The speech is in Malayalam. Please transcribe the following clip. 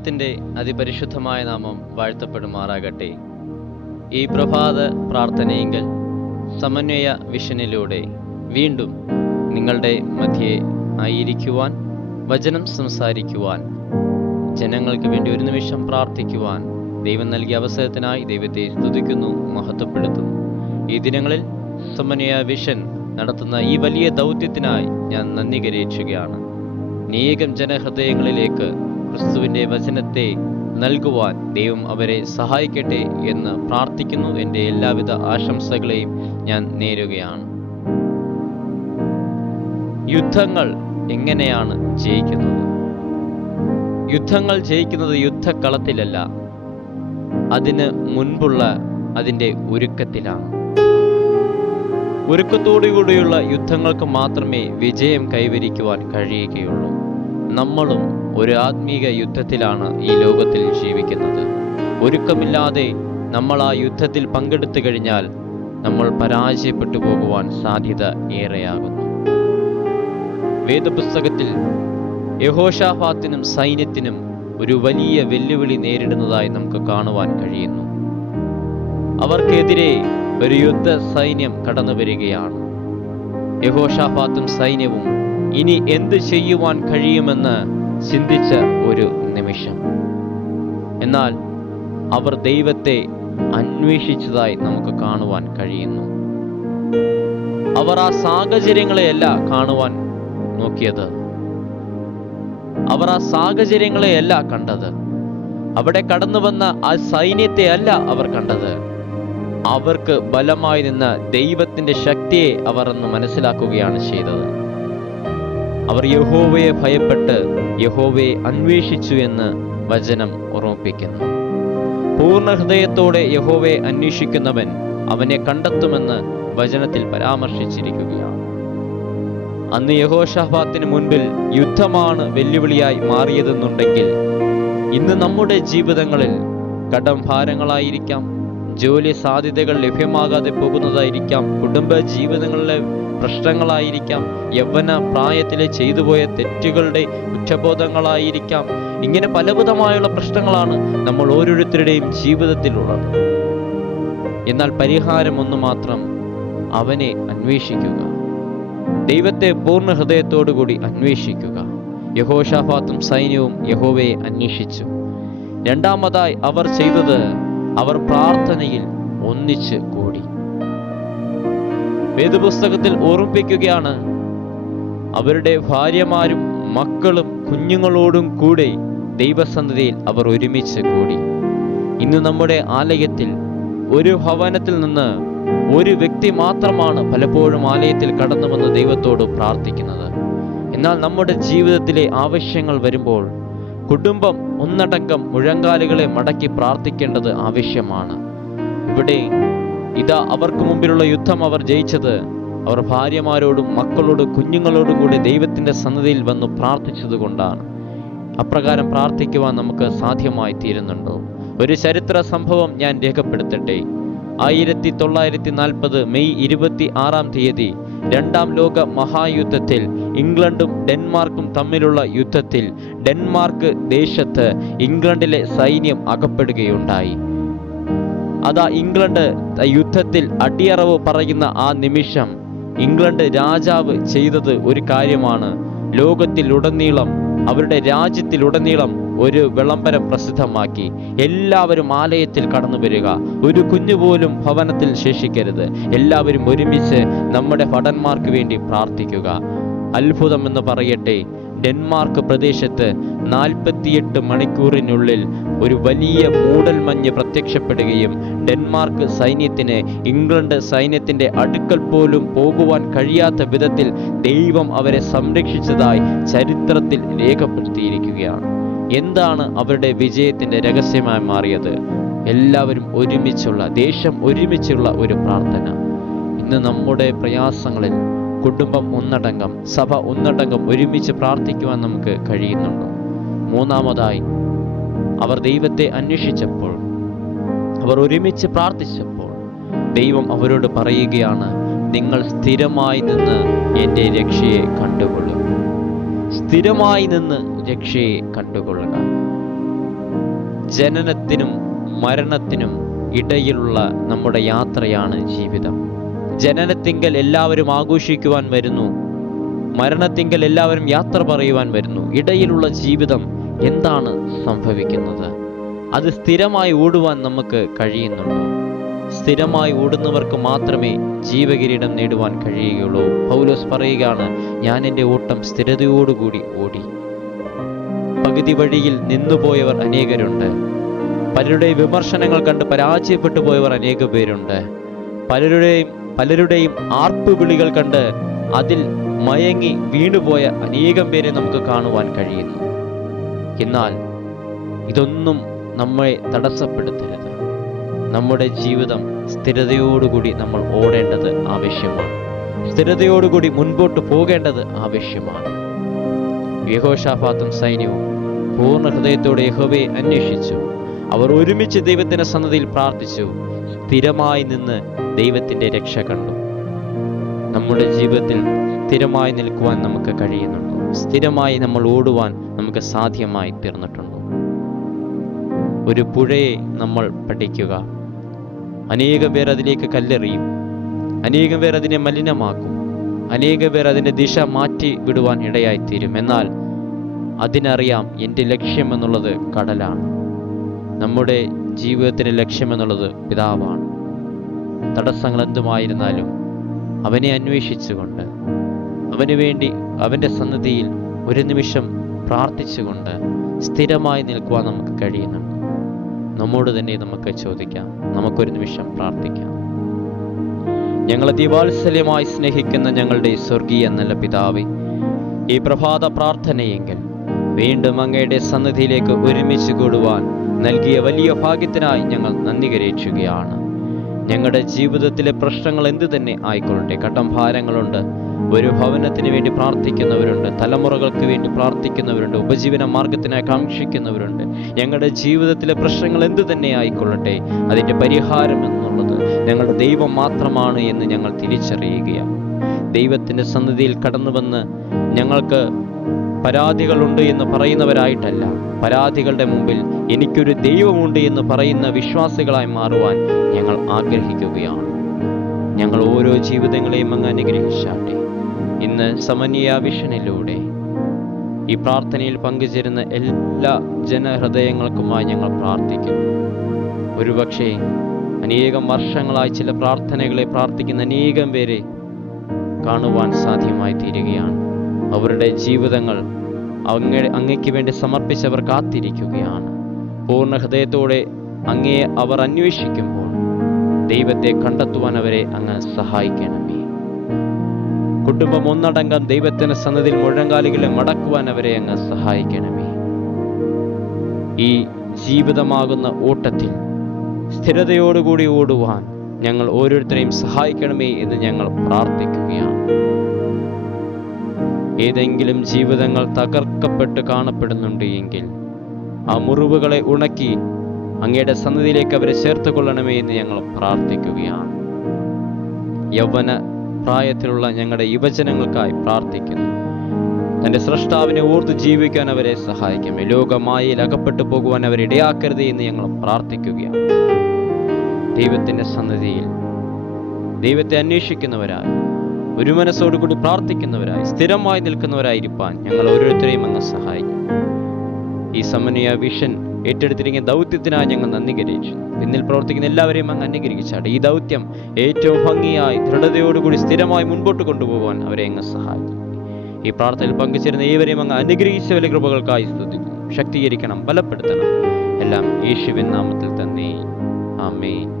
ദൈവത്തിന്റെ അതിപരിശുദ്ധമായ നാമം വാഴ്ത്തപ്പെടുമാറാകട്ടെ. ഈ പ്രഭാത പ്രാർത്ഥനയെങ്കിൽ സമന്വയ വിഷനിലൂടെ വീണ്ടും നിങ്ങളുടെ മധ്യേ ആയിരിക്കുവാൻ വചനം സംസാരിക്കുവാൻ ജനങ്ങൾക്ക് വേണ്ടി ഒരു നിമിഷം പ്രാർത്ഥിക്കുവാൻ ദൈവം നൽകിയ അവസരത്തിനായി ദൈവത്തെ സ്തുതിക്കുന്നു മഹത്വപ്പെടുത്തുന്നു. ഈ ദിനങ്ങളിൽ സമന്വയ വിഷൻ നടത്തുന്ന ഈ വലിയ ദൗത്യത്തിനായി ഞാൻ നന്ദി കരയിച്ചുകയാണ് അനേകം ജനഹൃദയങ്ങളിലേക്ക് ക്രിസ്തുവിന്റെ വചനത്തെ നൽകുവാൻ ദൈവം അവരെ സഹായിക്കട്ടെ എന്ന് പ്രാർത്ഥിക്കുന്നു. എന്റെ എല്ലാവിധ ആശംസകളെയും ഞാൻ നേരുകയാണ്. യുദ്ധങ്ങൾ എങ്ങനെയാണ് ജയിക്കുന്നത്? യുദ്ധങ്ങൾ ജയിക്കുന്നത് യുദ്ധക്കളത്തിലല്ല അതിന് മുൻപുള്ള അതിന്റെ ഒരുക്കത്തിലാണ്. ഒരുക്കത്തോടുകൂടിയുള്ള യുദ്ധങ്ങൾക്ക് മാത്രമേ വിജയം കൈവരിക്കുവാൻ കഴിയുകയുള്ളൂ. നമ്മളും ഒരു ആത്മീക യുദ്ധത്തിലാണ് ഈ ലോകത്തിൽ ജീവിക്കുന്നത്. ഒരുക്കമില്ലാതെ നമ്മൾ ആ യുദ്ധത്തിൽ പങ്കെടുത്തു കഴിഞ്ഞാൽ നമ്മൾ പരാജയപ്പെട്ടു പോകുവാൻ സാധ്യത ഏറെയാകുന്നു. വേദപുസ്തകത്തിൽ യഹോഷാഫാത്തിനും സൈന്യത്തിനും ഒരു വലിയ വെല്ലുവിളി നേരിടുന്നതായി നമുക്ക് കാണുവാൻ കഴിയുന്നു. അവർക്കെതിരെ ഒരു യുദ്ധ സൈന്യം കടന്നു വരികയാണ്. യഹോഷാഫാത്തും സൈന്യവും ഇനി എന്ത് ചെയ്യുവാൻ കഴിയുമെന്ന് ചിന്തിച്ച ഒരു നിമിഷം. എന്നാൽ അവർ ദൈവത്തെ അന്വേഷിച്ചതായി നമുക്ക് കാണുവാൻ കഴിയുന്നു. അവർ ആ സാഹചര്യങ്ങളെയല്ല കാണുവാൻ നോക്കിയത്. അവർ ആ സാഹചര്യങ്ങളെയല്ല കണ്ടത്. അവിടെ കടന്നു വന്ന ആ സൈന്യത്തെ അല്ല അവർ കണ്ടത്. അവർക്ക് ബലമായി നിന്ന ദൈവത്തിന്റെ ശക്തിയെ അവർ അന്ന് മനസ്സിലാക്കുകയാണ് ചെയ്തത്. അവർ യഹോവയെ ഭയപ്പെട്ട് യഹോവയെ അന്വേഷിച്ചു എന്ന് വചനം ഓർമ്മിപ്പിക്കുന്നു. പൂർണ ഹൃദയത്തോടെ യഹോവയെ അന്വേഷിക്കുന്നവൻ അവനെ കണ്ടെത്തുമെന്ന് വചനത്തിൽ പരാമർശിച്ചിരിക്കുകയാണ്. അന്ന് യഹോഷാഫാത്തിന് മുൻപിൽ യുദ്ധമാണ് വെല്ലുവിളിയായി മാറിയതെന്നുണ്ടെങ്കിൽ ഇന്ന് നമ്മുടെ ജീവിതങ്ങളിൽ കടം ഭാരങ്ങളായിരിക്കാം ജോലി സാധ്യതകൾ ലഭ്യമാകാതെ പോകുന്നതായിരിക്കാം കുടുംബ ജീവിതങ്ങളിലെ പ്രശ്നങ്ങളായിരിക്കാം. യൗവന പ്രായത്തിലെ ചെയ്തുപോയ തെറ്റുകളുടെ കുറ്റബോധങ്ങളായിരിക്കാം. ഇങ്ങനെ പലവിധമായുള്ള പ്രശ്നങ്ങളാണ് നമ്മൾ ഓരോരുത്തരുടെയും ജീവിതത്തിലുള്ളത്. എന്നാൽ പരിഹാരം ഒന്ന് മാത്രം അവനെ അന്വേഷിക്കുക. ദൈവത്തെ പൂർണ ഹൃദയത്തോടുകൂടി അന്വേഷിക്കുക. യഹോഷാഫാത്തും സൈന്യവും യഹോവയെ അന്വേഷിച്ചു. രണ്ടാമതായി അവർ ചെയ്തത് അവർ പ്രാർത്ഥനയിൽ ഒന്നിച്ച് കൂടി. വേദപുസ്തകത്തിൽ ഓർമ്മിപ്പിക്കുകയാണ്. അവരുടെ ഭാര്യമാരും മക്കളും കുഞ്ഞുങ്ങളോടും കൂടെ ദൈവസന്ധതയിൽ അവർ ഒരുമിച്ച് കൂടി. ഇന്ന് നമ്മുടെ ആലയത്തിൽ ഒരു ഭവനത്തിൽ നിന്ന് ഒരു വ്യക്തി മാത്രമാണ് പലപ്പോഴും ആലയത്തിൽ കടന്നു വന്ന് ദൈവത്തോട് പ്രാർത്ഥിക്കുന്നത്. എന്നാൽ നമ്മുടെ ജീവിതത്തിലെ ആവശ്യങ്ങൾ വരുമ്പോൾ കുടുംബം ഒന്നടങ്കം മുഴങ്കാലുകളെ മടക്കി പ്രാർത്ഥിക്കേണ്ടത് ആവശ്യമാണ്. ഇവിടെ ഇതാ അവർക്ക് മുമ്പിലുള്ള യുദ്ധം അവർ ജയിച്ചത്. അവർ ഭാര്യമാരോടും മക്കളോടും കുഞ്ഞുങ്ങളോടും കൂടി ദൈവത്തിന്റെ സന്നദ്ധയിൽ വന്നു പ്രാർത്ഥിച്ചതുകൊണ്ടാണ് അപ്രകാരം പ്രാർത്ഥിക്കുവാൻ നമുക്ക് സാധ്യമായി തീരുന്നുണ്ടോ? ഒരു ചരിത്ര സംഭവം ഞാൻ രേഖപ്പെടുത്തട്ടെ. ആയിരത്തി തൊള്ളായിരത്തി നാൽപ്പത് മെയ് ഇരുപത്തി ആറാം തീയതി രണ്ടാം ലോക മഹായുദ്ധത്തിൽ ഇംഗ്ലണ്ടും ഡെൻമാർക്കും തമ്മിലുള്ള യുദ്ധത്തിൽ ഡെൻമാർക്ക് ദേശത്ത് ഇംഗ്ലണ്ടിലെ സൈന്യം അകപ്പെടുകയുണ്ടായി. അതാ ഇംഗ്ലണ്ട് യുദ്ധത്തിൽ അടിയറവ് പറയുന്ന ആ നിമിഷം ഇംഗ്ലണ്ട് രാജാവ് ചെയ്തത് ഒരു കാര്യമാണ്. ലോകത്തിലുടനീളം അവരുടെ രാജ്യത്തിലുടനീളം ഒരു വിളംബരം പ്രസിദ്ധമാക്കി. എല്ലാവരും ആലയത്തിൽ കടന്നു വരിക. ഒരു കുഞ്ഞുപോലും ഭവനത്തിൽ ശേഷിക്കരുത്. എല്ലാവരും ഒരുമിച്ച് നമ്മുടെ ഭടന്മാർക്ക് വേണ്ടി പ്രാർത്ഥിക്കുക. അത്ഭുതം എന്ന് പറയട്ടെ. ഡെൻമാർക്ക് പ്രദേശത്ത് നാൽപ്പത്തിയെട്ട് മണിക്കൂറിനുള്ളിൽ ഒരു വലിയ മൂടൽമഞ്ഞ് പ്രത്യക്ഷപ്പെടുകയും ഡെൻമാർക്ക് സൈന്യത്തിന് ഇംഗ്ലണ്ട് സൈന്യത്തിന്റെ അടുക്കൽ പോലും പോകുവാൻ കഴിയാത്ത വിധത്തിൽ ദൈവം അവരെ സംരക്ഷിച്ചതായി ചരിത്രത്തിൽ രേഖപ്പെടുത്തിയിരിക്കുകയാണ്. എന്താണ് അവരുടെ വിജയത്തിന്റെ രഹസ്യമായി മാറിയത്? എല്ലാവരും ഒരുമിച്ചുള്ള ദേശം ഒരുമിച്ചുള്ള ഒരു പ്രാർത്ഥന. ഇന്ന് നമ്മുടെ പ്രയാസങ്ങളിൽ കുടുംബം ഒന്നടങ്കം സഭ ഒന്നടങ്കം ഒരുമിച്ച് പ്രാർത്ഥിക്കുവാൻ നമുക്ക് കഴിയുന്നുണ്ടോ? മൂന്നാമതായി അവർ ദൈവത്തെ അന്വേഷിച്ചപ്പോൾ അവർ ഒരുമിച്ച് പ്രാർത്ഥിച്ചപ്പോൾ ദൈവം അവരോട് പറയുകയാണ് നിങ്ങൾ സ്ഥിരമായി നിന്ന് എന്റെ രക്ഷയെ കണ്ടുകൊള്ളുക. സ്ഥിരമായി നിന്ന് രക്ഷയെ കണ്ടുകൊള്ളുക. ജനനത്തിനും മരണത്തിനും ഇടയിലുള്ള നമ്മുടെ യാത്രയാണ് ജീവിതം. ജനനത്തിങ്കൽ എല്ലാവരും ആഘോഷിക്കുവാൻ വരുന്നു. മരണത്തിങ്കൽ എല്ലാവരും യാത്ര പറയുവാൻ വരുന്നു. ഇടയിലുള്ള ജീവിതം എന്താണ് സംഭവിക്കുന്നത്? അത് സ്ഥിരമായി ഓടുവാൻ നമുക്ക് കഴിയുന്നുണ്ടോ? സ്ഥിരമായി ഓടുന്നവർക്ക് മാത്രമേ ജീവകിരീടം നേടുവാൻ കഴിയുകയുള്ളൂ. പൗലോസ് പറയുകയാണ് ഞാൻ എന്റെ ഓട്ടം സ്ഥിരതയോടുകൂടി ഓടി. പകുതി വഴിയിൽ നിന്നുപോയവർ അനേകരുണ്ട്. പലരുടെയും വിമർശനങ്ങൾ കണ്ട് പരാജയപ്പെട്ടു പോയവർ അനേക പേരുണ്ട് പലരുടെയും പലരുടെയും ആർപ്പ് വിളികൾ കണ്ട് അതിൽ മയങ്ങി വീണുപോയ അനേകം പേരെ നമുക്ക് കാണുവാൻ കഴിയുന്നു. എന്നാൽ ഇതൊന്നും നമ്മെ തടസ്സപ്പെടുത്തരുത്. നമ്മുടെ ജീവിതം സ്ഥിരതയോടുകൂടി നമ്മൾ ഓടേണ്ടത് ആവശ്യമാണ്. സ്ഥിരതയോടുകൂടി മുൻപോട്ട് പോകേണ്ടത് ആവശ്യമാണ്. യഹോഷാഫാത്തും സൈന്യവും പൂർണ ഹൃദയത്തോടെ യഹോവയെ അന്വേഷിച്ചു. അവർ ഒരുമിച്ച് ദൈവത്തിന്റെ സന്നദ്ധിയിൽ പ്രാർത്ഥിച്ചു. സ്ഥിരമായി നിന്ന് ദൈവത്തിന്റെ രക്ഷ കണ്ടു. നമ്മുടെ ജീവിതത്തിൽ സ്ഥിരമായി നിൽക്കുവാൻ നമുക്ക് കഴിയുന്നുണ്ട്. സ്ഥിരമായി നമ്മൾ ഓടുവാൻ നമുക്ക് സാധ്യമായി തീർന്നിട്ടുണ്ടോ. ഒരു പുഴയെ നമ്മൾ പഠിക്കുക. അനേകം പേർ അതിലേക്ക് കല്ലെറിയും. അനേകം പേർ അതിനെ മലിനമാക്കും. അനേകം പേർ അതിന്റെ ദിശ മാറ്റി വിടുവാൻ ഇടയായിത്തീരും. എന്നാൽ അതിനറിയാം എന്റെ ലക്ഷ്യമെന്നുള്ളത് കടലാണ്. നമ്മുടെ ജീവിതത്തിന്റെ ലക്ഷ്യമെന്നുള്ളത് പിതാവാണ്. തടസ്സങ്ങൾ എന്തുമായിരുന്നാലും അവനെ അന്വേഷിച്ചുകൊണ്ട് അവന് വേണ്ടി അവന്റെ സന്നിധിയിൽ ഒരു നിമിഷം പ്രാർത്ഥിച്ചുകൊണ്ട് സ്ഥിരമായി നിൽക്കുവാൻ നമുക്ക് കഴിയുന്നുണ്ട്. നമ്മോട് തന്നെ നമുക്ക് ചോദിക്കാം. നമുക്കൊരു നിമിഷം പ്രാർത്ഥിക്കാം. ഞങ്ങളെ ദിവാത്സല്യമായി സ്നേഹിക്കുന്ന ഞങ്ങളുടെ സ്വർഗീയ നല്ല പിതാവേ ഈ പ്രഭാത പ്രാർത്ഥനയെങ്കിൽ വീണ്ടും അങ്ങയുടെ സന്നിധിയിലേക്ക് ഒരുമിച്ച് കൂടുവാൻ നൽകിയ വലിയ ഭാഗ്യത്തിനായി ഞങ്ങൾ നന്ദി കരയിച്ചുകയാണ് ഞങ്ങളുടെ ജീവിതത്തിലെ പ്രശ്നങ്ങൾ എന്തു തന്നെ ആയിക്കൊള്ളട്ടെ. കട്ടം ഭാരങ്ങളുണ്ട്. ഒരു ഭവനത്തിന് വേണ്ടി പ്രാർത്ഥിക്കുന്നവരുണ്ട്. തലമുറകൾക്ക് വേണ്ടി പ്രാർത്ഥിക്കുന്നവരുണ്ട്. ഉപജീവന മാർഗത്തിനായി കാക്ഷിക്കുന്നവരുണ്ട്. ഞങ്ങളുടെ ജീവിതത്തിലെ പ്രശ്നങ്ങൾ എന്തു തന്നെ ആയിക്കൊള്ളട്ടെ. അതിന്റെ പരിഹാരം എന്നുള്ളത് ഞങ്ങളുടെ ദൈവം മാത്രമാണ് എന്ന് ഞങ്ങൾ തിരിച്ചറിയുകയാണ്. ദൈവത്തിന്റെ സന്നിധിയിൽ കടന്നു വന്ന് ഞങ്ങൾക്ക് പരാതികളുണ്ട് എന്ന് പറയുന്നവരായിട്ടല്ല. പരാതികളുടെ മുമ്പിൽ എനിക്കൊരു ദൈവമുണ്ട് എന്ന് പറയുന്ന വിശ്വാസികളായി മാറുവാൻ ഞങ്ങൾ ആഗ്രഹിക്കുകയാണ്. ഞങ്ങൾ ഓരോ ജീവിതങ്ങളെയും അങ്ങ് അനുഗ്രഹിച്ചാട്ടെ. ഇന്ന് സമന്യ വിഷനിലൂടെ ഈ പ്രാർത്ഥനയിൽ പങ്കുചേരുന്ന എല്ലാ ജനഹൃദയങ്ങൾക്കുമായി ഞങ്ങൾ പ്രാർത്ഥിക്കുന്നു. ഒരുപക്ഷെ അനേകം വർഷങ്ങളായി ചില പ്രാർത്ഥനകളെ പ്രാർത്ഥിക്കുന്ന അനേകം പേരെ കാണുവാൻ സാധ്യമായി തീരുകയാണ്. അവരുടെ ജീവിതങ്ങൾ അങ്ങ അങ്ങയ്ക്ക് വേണ്ടി സമർപ്പിച്ചവർ കാത്തിരിക്കുകയാണ്. പൂർണ ഹൃദയത്തോടെ അങ്ങയെ അവർ അന്വേഷിക്കുമ്പോൾ ദൈവത്തെ കണ്ടെത്തുവാൻ അവരെ അങ്ങ് സഹായിക്കണമേ. കുടുംബം ഒന്നടങ്കം ദൈവത്തിന് സന്നദ്ധിയിൽ മുഴങ്കാലികളെ മടക്കുവാൻ അവരെ അങ്ങ് സഹായിക്കണമേ. ഈ ജീവിതമാകുന്ന ഓട്ടത്തിൽ സ്ഥിരതയോടുകൂടി ഓടുവാൻ ഞങ്ങൾ ഓരോരുത്തരെയും സഹായിക്കണമേ എന്ന് ഞങ്ങൾ പ്രാർത്ഥിക്കുകയാണ്. ഏതെങ്കിലും ജീവിതങ്ങൾ തകർക്കപ്പെട്ട് കാണപ്പെടുന്നുണ്ട് എങ്കിൽ ആ മുറിവുകളെ ഉണക്കി അങ്ങയുടെ സന്നിധിയിലേക്ക് അവരെ ചേർത്ത് കൊള്ളണമേ എന്ന് ഞങ്ങൾ പ്രാർത്ഥിക്കുകയാണ്. യൗവന പ്രായത്തിലുള്ള ഞങ്ങളുടെ യുവജനങ്ങൾക്കായി പ്രാർത്ഥിക്കുന്നു. തന്റെ സൃഷ്ടാവിനെ ഓർത്ത് ജീവിക്കാൻ അവരെ സഹായിക്കമേ ലോകമായയിൽ അകപ്പെട്ടു പോകുവാൻ അവരെ ഇടയാക്കരുത് എന്ന് ഞങ്ങൾ പ്രാർത്ഥിക്കുകയാണ്. ദൈവത്തിന്റെ സന്നിധിയിൽ ദൈവത്തെ അന്വേഷിക്കുന്നവരായി ഒരു മനസ്സോടുകൂടി പ്രാർത്ഥിക്കുന്നവരായി സ്ഥിരമായി നിൽക്കുന്നവരായിരിക്കാൻ ഞങ്ങൾ ഓരോരുത്തരെയും അങ്ങ് സഹായിക്കും. ഈ സമന്വയ വിഷൻ ഏറ്റെടുത്തിരിക്കുന്ന ദൗത്യത്തിനായി ഞങ്ങൾ നന്ദി കരിച്ചു എന്നിൽ പ്രവർത്തിക്കുന്ന എല്ലാവരെയും അങ്ങ് അനുഗ്രഹിച്ചാട്ടെ. ഈ ദൗത്യം ഏറ്റവും ഭംഗിയായി ദൃഢതയോടുകൂടി സ്ഥിരമായി മുൻപോട്ട് കൊണ്ടുപോകാൻ അവരെ അങ്ങ് സഹായിക്കും. ഈ പ്രാർത്ഥനയിൽ പങ്കുചേരുന്ന ഏവരെയും അങ്ങ് അനുഗ്രഹിച്ച വലിയ കൃപകൾക്കായി സ്തുതിക്കുന്നു. ശക്തീകരിക്കണം ബലപ്പെടുത്തണം. എല്ലാം യേശുവിൻ നാമത്തിൽ തന്നെ. ആമേൻ.